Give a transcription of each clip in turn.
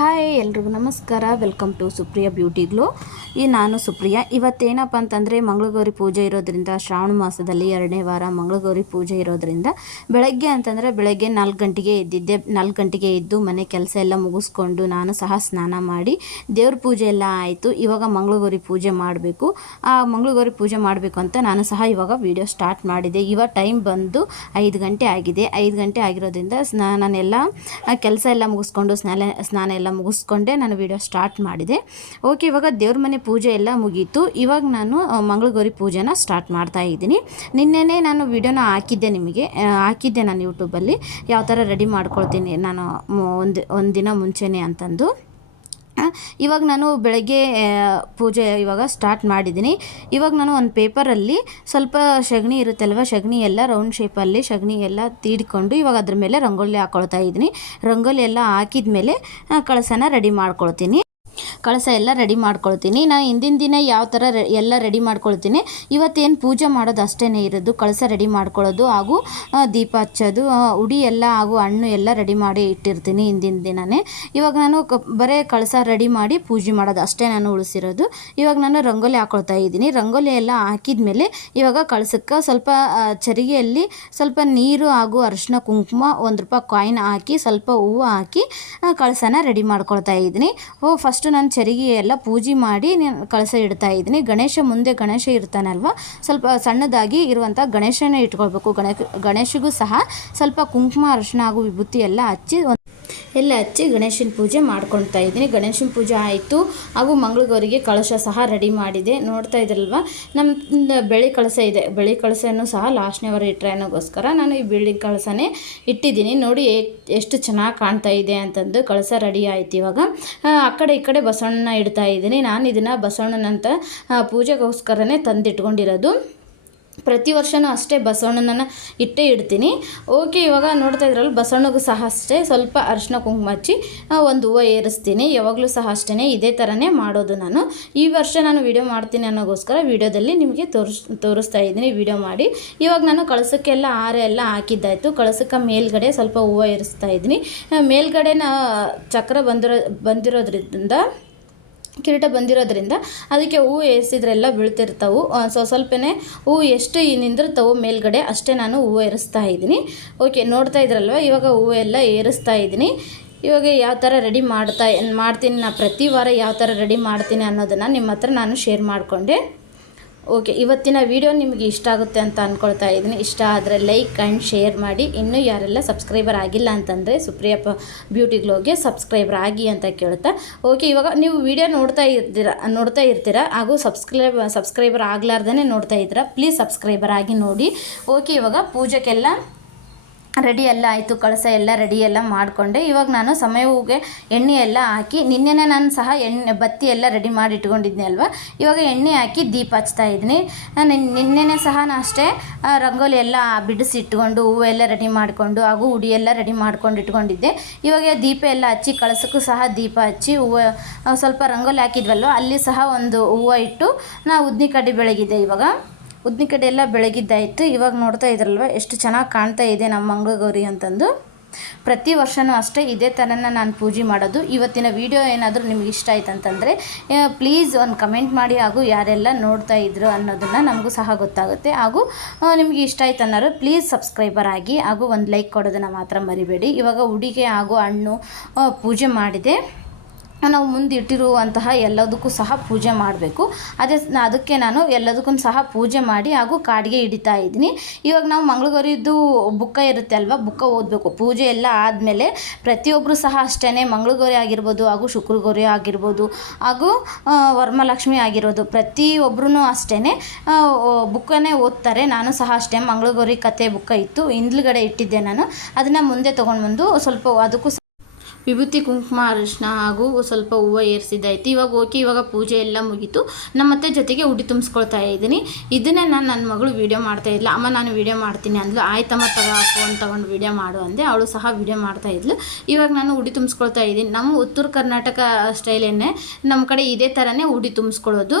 Hi ಎಲ್ರಿಗೂ ನಮಸ್ಕಾರ. Welcome to Supriya beauty glow. ನಾನು ಸುಪ್ರಿಯಾ. ಇವತ್ತೇನಪ್ಪ ಅಂತಂದರೆ ಮಂಗಳಗೌರಿ ಪೂಜೆ ಇರೋದ್ರಿಂದ, ಶ್ರಾವಣ ಮಾಸದಲ್ಲಿ 2ನೇ ವಾರ ಮಂಗಳಗೌರಿ ಪೂಜೆ ಇರೋದ್ರಿಂದ ಬೆಳಗ್ಗೆ ಅಂತಂದರೆ ಬೆಳಗ್ಗೆ 4 ಗಂಟೆಗೆ ಎದ್ದಿದ್ದೆ. 4 ಗಂಟೆಗೆ ಎದ್ದು ಮನೆ ಕೆಲಸ ಎಲ್ಲ ಮುಗಿಸ್ಕೊಂಡು ನಾನು ಸಹ ಸ್ನಾನ ಮಾಡಿ ದೇವ್ರ ಪೂಜೆ ಎಲ್ಲ ಆಯಿತು. ಇವಾಗ ಮಂಗಳಗೌರಿ ಪೂಜೆ ಮಾಡಬೇಕು. ಆ ಮಂಗಳಗೌರಿ ಪೂಜೆ ಮಾಡಬೇಕು ಅಂತ ನಾನು ಸಹ ಇವಾಗ ವಿಡಿಯೋ ಸ್ಟಾರ್ಟ್ ಮಾಡಿದೆ. ಇವಾಗ ಟೈಮ್ ಬಂದು 5 ಗಂಟೆ ಆಗಿದೆ. 5 ಗಂಟೆ ಆಗಿರೋದ್ರಿಂದ ನಾನೆಲ್ಲ ಕೆಲಸ ಎಲ್ಲ ಮುಗಿಸ್ಕೊಂಡು ಸ್ನಾನ ಎಲ್ಲ ಮುಗಿಸ್ಕೊಂಡೆ ನಾನು ವಿಡಿಯೋ ಸ್ಟಾರ್ಟ್ ಮಾಡಿದೆ. ಓಕೆ, ಇವಾಗ ದೇವ್ರ ಮನೆ ಪೂಜೆ ಎಲ್ಲ ಮುಗೀತು. ಇವಾಗ ನಾನು ಮಂಗಳಗೌರಿ ಪೂಜೆನ ಸ್ಟಾರ್ಟ್ ಮಾಡ್ತಾ ಇದ್ದೀನಿ. ನಿನ್ನೆನೇ ನಾನು ವಿಡಿಯೋನ ಹಾಕಿದ್ದೆ ನಾನು ಯೂಟ್ಯೂಬಲ್ಲಿ, ಯಾವ ಥರ ರೆಡಿ ಮಾಡ್ಕೊಳ್ತೀನಿ ನಾನು ಒಂದು ದಿನ ಮುಂಚೆನೇ ಅಂತಂದು. ಇವಾಗ ನಾನು ಬೆಳಗ್ಗೆ ಪೂಜೆ ಇವಾಗ ಸ್ಟಾರ್ಟ್ ಮಾಡಿದ್ದೀನಿ. ಇವಾಗ ನಾನು ಒಂದು ಪೇಪರಲ್ಲಿ ಸ್ವಲ್ಪ ಸಗಣಿ ಇರುತ್ತಲ್ವ, ಸಗಣಿ ಎಲ್ಲ ರೌಂಡ್ ಶೇಪಲ್ಲಿ ಸಗಣಿ ಎಲ್ಲ ತೀಡ್ಕೊಂಡು ಇವಾಗ ಅದ್ರ ಮೇಲೆ ರಂಗೋಲಿ ಹಾಕ್ಕೊಳ್ತಾ ಇದ್ದೀನಿ. ರಂಗೋಲಿ ಎಲ್ಲ ಹಾಕಿದ ಮೇಲೆ ಕಳಸನ ರೆಡಿ ಮಾಡ್ಕೊಳ್ತೀನಿ. ಕಳಸ ಎಲ್ಲ ರೆಡಿ ಮಾಡ್ಕೊಳ್ತೀನಿ. ನಾನು ಹಿಂದಿನ ದಿನ ಯಾವ ಥರ ಎಲ್ಲ ರೆಡಿ ಮಾಡ್ಕೊಳ್ತೀನಿ, ಇವತ್ತೇನು ಪೂಜೆ ಮಾಡೋದು ಅಷ್ಟೇ ಇರೋದು. ಕಳಸ ರೆಡಿ ಮಾಡ್ಕೊಳ್ಳೋದು ಹಾಗೂ ದೀಪ ಹಚ್ಚೋದು, ಉಡಿ ಎಲ್ಲ ಹಾಗೂ ಹಣ್ಣು ಎಲ್ಲ ರೆಡಿ ಮಾಡಿ ಇಟ್ಟಿರ್ತೀನಿ ಹಿಂದಿನ ದಿನವೇ. ಇವಾಗ ನಾನು ಬರೀ ಕಳಸ ರೆಡಿ ಮಾಡಿ ಪೂಜೆ ಮಾಡೋದು ಅಷ್ಟೇ ನಾನು ಉಳಿಸಿರೋದು. ಇವಾಗ ನಾನು ರಂಗೋಲಿ ಹಾಕ್ಕೊಳ್ತಾ ಇದ್ದೀನಿ. ರಂಗೋಲಿ ಎಲ್ಲ ಹಾಕಿದ ಮೇಲೆ ಇವಾಗ ಕಳಸಕ್ಕೆ ಸ್ವಲ್ಪ ಚರಿಗೆಯಲ್ಲಿ ಸ್ವಲ್ಪ ನೀರು ಹಾಗೂ ಅರಿಶಿನ ಕುಂಕುಮ ₹1 ಕಾಯಿನ್ ಹಾಕಿ ಸ್ವಲ್ಪ ಹೂವು ಹಾಕಿ ಕಳಸನ ರೆಡಿ ಮಾಡ್ಕೊಳ್ತಾ ಇದ್ದೀನಿ. ಫಸ್ಟು ನಾನು ಚರಿಗೆ ಎಲ್ಲ ಪೂಜೆ ಮಾಡಿ ಕಳಸ ಇಡ್ತಾ ಇದ್ದೀನಿ. ಮುಂದೆ ಗಣೇಶ ಇರ್ತಾನಲ್ವ, ಸ್ವಲ್ಪ ಸಣ್ಣದಾಗಿ ಇರುವಂಥ ಗಣೇಶನ ಇಟ್ಕೊಳ್ಬೇಕು. ಗಣೇಶಗೂ ಸಹ ಸ್ವಲ್ಪ ಕುಂಕುಮ ಅರಿಶಿನ ಹಾಗೂ ವಿಭೂತಿ ಎಲ್ಲ ಹಚ್ಚಿ ಗಣೇಶನ ಪೂಜೆ ಮಾಡ್ಕೊಳ್ತಾ ಇದ್ದೀನಿ. ಗಣೇಶನ ಪೂಜೆ ಆಯಿತು ಹಾಗೂ ಮಂಗಳಗೌರಿಗೆ ಕಳಶ ಸಹ ರೆಡಿ ಮಾಡಿದೆ. ನೋಡ್ತಾ ಇದ್ರಲ್ವ, ನಮ್ಮ ಬೆಳ್ಳಿ ಕಳಸ ಇದೆ. ಬೆಳ್ಳಿ ಕಳಸನೂ ಸಹ ಲಾಸ್ಟ್ನೇ ವಾರ ಇಟ್ಟರೆ ಅನ್ನೋಗೋಸ್ಕರ ನಾನು ಈ ಬೆಳ್ಳಿ ಕಳಸನೇ ಇಟ್ಟಿದ್ದೀನಿ. ನೋಡಿ ಎಷ್ಟು ಚೆನ್ನಾಗಿ ಕಾಣ್ತಾ ಇದೆ ಅಂತಂದು. ಕಳಸ ರೆಡಿ ಆಯಿತು. ಇವಾಗ ಆ ಕಡೆ ಈ ಕಡೆ ಬಸವಣ್ಣನ ಇಡ್ತಾ ಇದ್ದೀನಿ. ನಾನು ಇದನ್ನು ಬಸವಣ್ಣನಂತ ಪೂಜೆಗೋಸ್ಕರನೇ ತಂದಿಟ್ಕೊಂಡಿರೋದು. ಪ್ರತಿ ವರ್ಷವೂ ಅಷ್ಟೇ ಬಸವಣ್ಣನ ಇಟ್ಟೇ ಇಡ್ತೀನಿ. ಓಕೆ, ಇವಾಗ ನೋಡ್ತಾ ಇದ್ರಲ್ಲ, ಬಸವಣ್ಣಗೂ ಸಹ ಅಷ್ಟೇ ಸ್ವಲ್ಪ ಅರಿಶಿನ ಕುಂಕುಮ ಹಚ್ಚಿ ಒಂದು ಹೂವು ಏರಿಸ್ತೀನಿ. ಯಾವಾಗಲೂ ಸಹ ಅಷ್ಟೇ ಇದೇ ಥರನೇ ಮಾಡೋದು ನಾನು. ಈ ವರ್ಷ ನಾನು ವಿಡಿಯೋ ಮಾಡ್ತೀನಿ ಅನ್ನೋಗೋಸ್ಕರ ವಿಡಿಯೋದಲ್ಲಿ ನಿಮಗೆ ತೋರಿಸ್ತಾ ಇದ್ದೀನಿ ವಿಡಿಯೋ ಮಾಡಿ. ಇವಾಗ ನಾನು ಕಳಸಕ್ಕೆಲ್ಲ ಹಾರ ಎಲ್ಲ ಹಾಕಿದ್ದಾಯಿತು. ಕಳಸಕ್ಕೆ ಮೇಲ್ಗಡೆ ಸ್ವಲ್ಪ ಹೂವು ಏರಿಸ್ತಾ ಇದ್ದೀನಿ. ಮೇಲ್ಗಡೆ ಚಕ್ರ ಬಂದಿರೋದ್ರಿಂದ, ಕಿರೀಟ ಬಂದಿರೋದ್ರಿಂದ ಅದಕ್ಕೆ ಹೂವು ಏರಿಸಿದ್ರೆಲ್ಲ ಬೀಳ್ತಿರ್ತಾವೆ. ಸ್ವಲ್ಪನೇ ಹೂವು ಎಷ್ಟು ನಿಂದಿರ್ತಾವೆ ಮೇಲ್ಗಡೆ ಅಷ್ಟೇ ನಾನು ಹೂವು ಏರಿಸ್ತಾ ಇದ್ದೀನಿ. ಓಕೆ, ನೋಡ್ತಾ ಇದ್ರಲ್ವ, ಇವಾಗ ಹೂವು ಎಲ್ಲ ಏರಿಸ್ತಾ ಇದ್ದೀನಿ. ಇವಾಗ ಯಾವ ಥರ ರೆಡಿ ಮಾಡ್ತೀನಿ ನಾನು ಪ್ರತಿ ವಾರ ಯಾವ ಥರ ರೆಡಿ ಮಾಡ್ತೀನಿ ಅನ್ನೋದನ್ನು ನಿಮ್ಮ ಹತ್ರ ನಾನು ಶೇರ್ ಮಾಡಿಕೊಂಡೆ. ಓಕೆ, ಇವತ್ತಿನ ವಿಡಿಯೋ ನಿಮಗೆ ಇಷ್ಟ ಆಗುತ್ತೆ ಅಂತ ಅಂದ್ಕೊಳ್ತಾ ಇದ್ದೀನಿ. ಇಷ್ಟ ಆದರೆ ಲೈಕ್ ಆ್ಯಂಡ್ ಶೇರ್ ಮಾಡಿ. ಇನ್ನೂ ಯಾರೆಲ್ಲ ಸಬ್ಸ್ಕ್ರೈಬರ್ ಆಗಿಲ್ಲ ಅಂತಂದರೆ ಸುಪ್ರಿಯಾ ಬ್ಯೂಟಿ ಗ್ಲೋಗೆ ಸಬ್ಸ್ಕ್ರೈಬರ್ ಆಗಿ ಅಂತ ಕೇಳ್ತಾ. ಓಕೆ, ಇವಾಗ ನೀವು ವಿಡಿಯೋ ನೋಡ್ತಾ ಇರ್ತೀರಾ ಹಾಗೂ ಸಬ್ಸ್ಕ್ರೈಬರ್ ಆಗಲಾರ್ದೇ ನೋಡ್ತಾ ಇದ್ದೀರಾ. ಪ್ಲೀಸ್ ಸಬ್ಸ್ಕ್ರೈಬರ್ ಆಗಿ ನೋಡಿ. ಓಕೆ, ಇವಾಗ ಪೂಜೆಗೆಲ್ಲ ರೆಡಿ ಎಲ್ಲ ಆಯಿತು. ಕಳಸ ಎಲ್ಲ ರೆಡಿ ಎಲ್ಲ ಮಾಡಿಕೊಂಡೆ. ಇವಾಗ ನಾನು ಸಮಯಕ್ಕೆ ಎಣ್ಣೆ ಎಲ್ಲ ಹಾಕಿ, ನಿನ್ನೆನೇ ನಾನು ಸಹ ಬತ್ತಿ ಎಲ್ಲ ರೆಡಿ ಮಾಡಿ ಇಟ್ಕೊಂಡಿದ್ದೆ ಅಲ್ವಾ. ಇವಾಗ ಎಣ್ಣೆ ಹಾಕಿ ದೀಪ ಹಚ್ತಾ ಇದ್ದೀನಿ. ನಿನ್ನೆನೇ ಸಹ ನಾನು ಅಷ್ಟೇ ರಂಗೋಲಿ ಎಲ್ಲ ಬಿಡಿಸಿ ಇಟ್ಕೊಂಡು ಹೂವು ಎಲ್ಲ ರೆಡಿ ಮಾಡಿಕೊಂಡು ಹಾಗೂ ಉಡಿ ಎಲ್ಲ ರೆಡಿ ಮಾಡ್ಕೊಂಡು ಇಟ್ಕೊಂಡಿದ್ದೆ. ಇವಾಗ ದೀಪ ಎಲ್ಲ ಹಚ್ಚಿ ಕಳಸಕ್ಕೂ ಸಹ ದೀಪ ಹಚ್ಚಿ ಹೂವು ಸ್ವಲ್ಪ ರಂಗೋಲಿ ಹಾಕಿದ್ವಲ್ವ, ಅಲ್ಲಿ ಸಹ ಒಂದು ಹೂವು ಇಟ್ಟು ನಾವು ಉದ್ದಿನ ಕಡ್ಡಿ ಬೆಳಗಿದೆ. ಇವಾಗ ಉದ್ದಿನ ಕಡ್ಡಿ ಎಲ್ಲ ಬೆಳಗಿದ್ದಾಯಿತು. ಇವಾಗ ನೋಡ್ತಾ ಇದ್ರಲ್ವ, ಎಷ್ಟು ಚೆನ್ನಾಗಿ ಕಾಣ್ತಾ ಇದೆ ನಮ್ಮ ಮಂಗಳಗೌರಿ ಅಂತಂದು. ಪ್ರತಿ ವರ್ಷವೂ ಅಷ್ಟೇ ಇದೇ ಥರನ ನಾನು ಪೂಜೆ ಮಾಡೋದು. ಇವತ್ತಿನ ವಿಡಿಯೋ ಏನಾದರೂ ನಿಮ್ಗೆ ಇಷ್ಟ ಆಯ್ತು ಅಂತಂದರೆ ಪ್ಲೀಸ್ ಒಂದು ಕಮೆಂಟ್ ಮಾಡಿ ಹಾಗೂ ಯಾರೆಲ್ಲ ನೋಡ್ತಾ ಇದ್ರು ಅನ್ನೋದನ್ನು ನಮಗೂ ಸಹ ಗೊತ್ತಾಗುತ್ತೆ. ಹಾಗೂ ನಿಮಗೆ ಇಷ್ಟ ಆಯ್ತು ಅನ್ನೋರು ಪ್ಲೀಸ್ ಸಬ್ಸ್ಕ್ರೈಬರ್ ಆಗಿ ಹಾಗೂ ಒಂದು ಲೈಕ್ ಕೊಡೋದನ್ನು ಮಾತ್ರ ಮರಿಬೇಡಿ. ಇವಾಗ ಉಡಿಗೆ ಹಾಗೂ ಹಣ್ಣು ಪೂಜೆ ಮಾಡಿದೆ. ನಾವು ಮುಂದೆ ಇಟ್ಟಿರುವಂತಹ ಎಲ್ಲದಕ್ಕೂ ಸಹ ಪೂಜೆ ಮಾಡಬೇಕು. ಅದಕ್ಕೆ ನಾನು ಎಲ್ಲದಕ್ಕೂ ಸಹ ಪೂಜೆ ಮಾಡಿ ಹಾಗೂ ಕಾಡಿಗೆ ಹಿಡಿತಾ ಇದ್ದೀನಿ. ಇವಾಗ ನಾವು ಮಂಗಳಗೌರಿದು ಬುಕ್ಕ ಇರುತ್ತೆ ಅಲ್ವಾ, ಬುಕ್ಕ ಓದಬೇಕು. ಪೂಜೆ ಎಲ್ಲ ಆದಮೇಲೆ ಪ್ರತಿಯೊಬ್ಬರು ಸಹ ಅಷ್ಟೇ, ಮಂಗಳಗೌರಿ ಆಗಿರ್ಬೋದು ಹಾಗೂ ಶುಕ್ರಗೌರಿ ಆಗಿರ್ಬೋದು ಹಾಗೂ ವರಮಹಾಲಕ್ಷ್ಮಿ ಆಗಿರೋದು ಪ್ರತಿಯೊಬ್ಬರೂ ಅಷ್ಟೇ ಬುಕ್ಕನ್ನೇ ಓದ್ತಾರೆ. ನಾನು ಸಹ ಅಷ್ಟೇ ಮಂಗಳಗೌರಿ ಕತೆ ಬುಕ್ಕ ಇತ್ತು, ಹಿಂದ್ಗಡೆ ಇಟ್ಟಿದ್ದೆ ನಾನು. ಅದನ್ನು ಮುಂದೆ ತೊಗೊಂಡು ಬಂದು ಸ್ವಲ್ಪ ಅದಕ್ಕೂ ವಿಭೂತಿ ಕುಂಕುಮ ಅರಿಶಿನ ಹಾಗೂ ಸ್ವಲ್ಪ ಹೂವು ಏರಿಸಿದ್ದಾಯ್ತು. ಇವಾಗ ಪೂಜೆ ಎಲ್ಲ ಮುಗೀತು. ನಮ್ಮತ್ತೆ ಜೊತೆಗೆ ಉಡಿ ತುಂಬಿಸ್ಕೊಳ್ತಾ ಇದ್ದೀನಿ. ಇದನ್ನೇ ನನ್ನ ಮಗಳು ವೀಡಿಯೋ ಮಾಡ್ತಾ ಇದ್ಲು. ಅಮ್ಮ ನಾನು ವೀಡಿಯೋ ಮಾಡ್ತೀನಿ ಅಂದ್ಲು. ಆಯ್ತಮ್ಮ ಫೋನ್ ತೊಗೊಂಡು ವೀಡಿಯೋ ಮಾಡು ಅಂದೆ. ಅವಳು ಸಹ ವೀಡಿಯೋ ಮಾಡ್ತಾ ಇದ್ಲು. ಇವಾಗ ನಾನು ಉಡಿ ತುಂಬಿಸ್ಕೊಳ್ತಾ ಇದ್ದೀನಿ. ನಮ್ಮ ಉತ್ತರ ಕರ್ನಾಟಕ ಸ್ಟೈಲೇನೆ ನಮ್ಮ ಕಡೆ ಇದೇ ಥರನೇ ಉಡಿ ತುಂಬಿಸ್ಕೊಳ್ಳೋದು.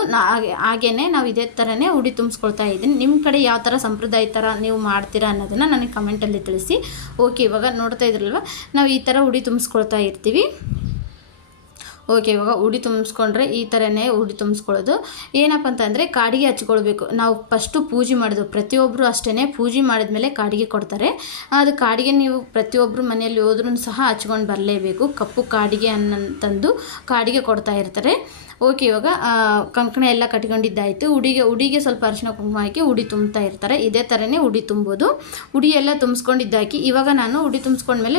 ಹಾಗೇನೆ ನಾವು ಇದೇ ಥರನೇ ಉಡಿ ತುಂಬಿಸ್ಕೊಳ್ತಾ ಇದ್ದೀನಿ. ನಿಮ್ಮ ಕಡೆ ಯಾವ ಥರ ಸಂಪ್ರದಾಯ ಥರ ನೀವು ಮಾಡ್ತೀರಾ ಅನ್ನೋದನ್ನು ನನಗೆ ಕಮೆಂಟಲ್ಲಿ ತಿಳಿಸಿ. ಓಕೆ, ಇವಾಗ ನೋಡ್ತಾ ಇದ್ರಲ್ವ, ನಾವು ಈ ಥರ ಉಡಿ ತುಂಬಿಸ್ಕೊಳ್ತಾ ಇರ್ತೀವಿ. ಓಕೆ, ಇವಾಗ ಉಡಿ ತುಂಬಿಸ್ಕೊಂಡ್ರೆ ಈ ಥರನೇ ಉಡಿ ತುಂಬಿಸ್ಕೊಳ್ಳೋದು. ಏನಪ್ಪ ಅಂತಂದರೆ ಕಾಡಿಗೆ ಹಚ್ಕೊಳ್ಬೇಕು. ನಾವು ಫಸ್ಟು ಪೂಜೆ ಮಾಡೋದು ಪ್ರತಿಯೊಬ್ಬರು ಅಷ್ಟೇ. ಪೂಜೆ ಮಾಡಿದ್ಮೇಲೆ ಕಾಡಿಗೆ ಕೊಡ್ತಾರೆ. ಅದು ಕಾಡಿಗೆ ನೀವು ಪ್ರತಿಯೊಬ್ಬರು ಮನೆಯಲ್ಲಿ ಹೋದ್ರೂ ಸಹ ಹಚ್ಕೊಂಡು ಬರಲೇಬೇಕು. ಕಪ್ಪು ಕಾಡಿಗೆ ತಂದು ಕಾಡಿಗೆ ಕೊಡ್ತಾ ಇರ್ತಾರೆ. ಓಕೆ, ಇವಾಗ ಕಂಕಣ ಎಲ್ಲ ಕಟ್ಕೊಂಡಿದ್ದಾಯಿತು. ಉಡಿಗೆ ಸ್ವಲ್ಪ ಅರಿಶಿನ ಕುಂಕುಮ ಹಾಕಿ ಉಡಿ ತುಂಬ್ತಾ ಇರ್ತಾರೆ. ಇದೇ ಥರನೇ ಉಡಿ ತುಂಬೋದು. ಉಡಿ ಎಲ್ಲ ತುಂಬಿಸ್ಕೊಂಡಿದ್ದಾಕಿ ಇವಾಗ ನಾನು ಉಡಿ ತುಂಬಿಸ್ಕೊಂಡ್ಮೇಲೆ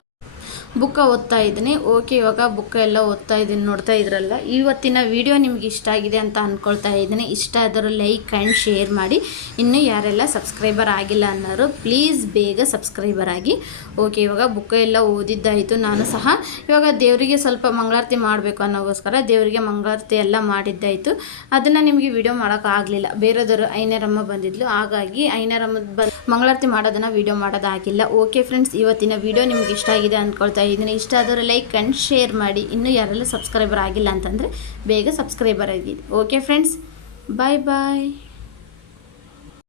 ಬುಕ್ಕ ಓದ್ತಾ ಇದ್ದೀನಿ. ಓಕೆ, ಇವಾಗ ಬುಕ್ಕ ಎಲ್ಲ ಓದ್ತಾ ಇದ್ದೀನಿ. ನೋಡ್ತಾ ಇದ್ರಲ್ಲ, ಇವತ್ತಿನ ವಿಡಿಯೋ ನಿಮ್ಗೆ ಇಷ್ಟ ಆಗಿದೆ ಅಂತ ಅಂದ್ಕೊಳ್ತಾ ಇದ್ದೀನಿ. ಇಷ್ಟ ಆದರೂ ಲೈಕ್ ಆ್ಯಂಡ್ ಶೇರ್ ಮಾಡಿ. ಇನ್ನೂ ಯಾರೆಲ್ಲ ಸಬ್ಸ್ಕ್ರೈಬರ್ ಆಗಿಲ್ಲ ಅನ್ನೋರು ಪ್ಲೀಸ್ ಬೇಗ ಸಬ್ಸ್ಕ್ರೈಬರ್ ಆಗಿ. ಓಕೆ, ಇವಾಗ ಬುಕ್ಕ ಎಲ್ಲ ಓದಿದ್ದಾಯಿತು. ನಾನು ಸಹ ಇವಾಗ ದೇವರಿಗೆ ಸ್ವಲ್ಪ ಮಂಗಳಾರತಿ ಮಾಡಬೇಕು ಅನ್ನೋಗೋಸ್ಕರ ದೇವರಿಗೆ ಮಂಗಳಾರತಿ ಎಲ್ಲ ಮಾಡಿದ್ದಾಯಿತು. ಅದನ್ನು ನಿಮಗೆ ವಿಡಿಯೋ ಮಾಡೋಕ್ಕಾಗಲಿಲ್ಲ. ಬೇರೆದವರು ಐನೇರಮ್ಮ ಬಂದಿದ್ಲು, ಹಾಗಾಗಿ ಐನೇರಮ್ಮ ಮಂಗಳಾರತಿ ಮಾಡೋದನ್ನು ವಿಡಿಯೋ ಮಾಡೋದಾಗಿಲ್ಲ. ಓಕೆ ಫ್ರೆಂಡ್ಸ್, ಇವತ್ತಿನ ವಿಡಿಯೋ ನಿಮ್ಗೆ ಇಷ್ಟ ಆಗಿದೆ ಅಂದ್ಕೊಳ್ತಾ ಇದ್ದೀನಿ. ಇಷ್ಟ ಆದರೂ ಲೈಕ್ ಆ್ಯಂಡ್ ಶೇರ್ ಮಾಡಿ. ಇನ್ನೂ ಯಾರೆಲ್ಲ ಸಬ್ಸ್ಕ್ರೈಬರ್ ಆಗಿಲ್ಲ ಅಂತಂದರೆ ಬೇಗ ಸಬ್ಸ್ಕ್ರೈಬರ್ ಆಗಿದೆ. ಓಕೆ ಫ್ರೆಂಡ್ಸ್, ಬಾಯ್ ಬಾಯ್.